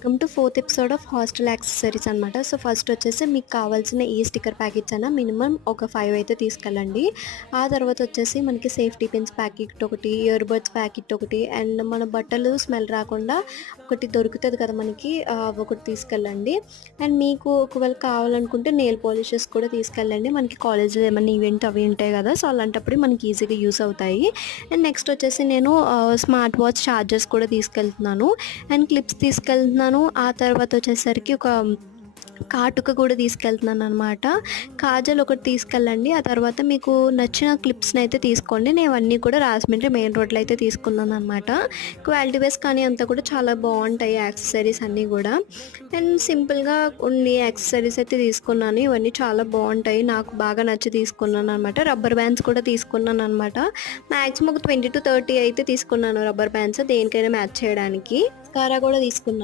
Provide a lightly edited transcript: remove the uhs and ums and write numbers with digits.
Welcome to fourth episode of hostel accessories అనమాట. So first వచ్చేసి మీకు కావాల్సిన ఈ స్టిక్కర్ ప్యాకెట్స్ అయినా మినిమం ఒక 5 అయితే తీసుకెళ్ళండి. ఆ తర్వాత వచ్చేసి మనకి సేఫ్టీ పిన్స్ ప్యాకెట్ ఒకటి, ఇయర్ బడ్స్ ప్యాకెట్ ఒకటి, అండ్ మన బట్టలు స్మెల్ రాకుండా ఒకటి దొరుకుతుంది కదా మనకి, అవి ఒకటి తీసుకెళ్ళండి. అండ్ మీకు ఒకవేళ కావాలనుకుంటే నెయిల్ పాలిషెస్ కూడా తీసుకెళ్ళండి. మనకి కాలేజ్లో ఏమైనా ఈవెంట్ అవి ఉంటాయి కదా, సో అలాంటప్పుడు మనకి ఈజీగా యూస్ అవుతాయి. అండ్ నెక్స్ట్ వచ్చేసి నేను స్మార్ట్ వాచ్ ఛార్జర్స్ కూడా తీసుకెళ్తున్నాను, అండ్ క్లిప్స్ తీసుకెళ్తున్నాను. ఆ తర్వాత వచ్చేసరికి ఒక కాటుక కూడా తీసుకెళ్తున్నాను అనమాట. కాజల్ ఒకటి తీసుకెళ్ళండి. ఆ తర్వాత మీకు నచ్చిన క్లిప్స్ని అయితే తీసుకోండి. నేను అన్నీ కూడా రాజమండ్రి మెయిన్ రోడ్లో అయితే తీసుకున్నాను అనమాట. క్వాలిటీ వైస్ కానీ అంతా కూడా చాలా బాగుంటాయి యాక్సెసరీస్ అన్నీ కూడా. అండ్ సింపుల్గా కొన్ని యాక్సెసరీస్ అయితే తీసుకున్నాను. ఇవన్నీ చాలా బాగుంటాయి, నాకు బాగా నచ్చి తీసుకున్నాను అనమాట. రబ్బర్ బ్యాండ్స్ కూడా తీసుకున్నాను అనమాట. మ్యాక్సిమం ఒక 20 to 30 అయితే తీసుకున్నాను రబ్బర్ బ్యాండ్స్, దేనికైనా మ్యాచ్ చేయడానికి. స్కారా కూడా తీసుకున్నాను.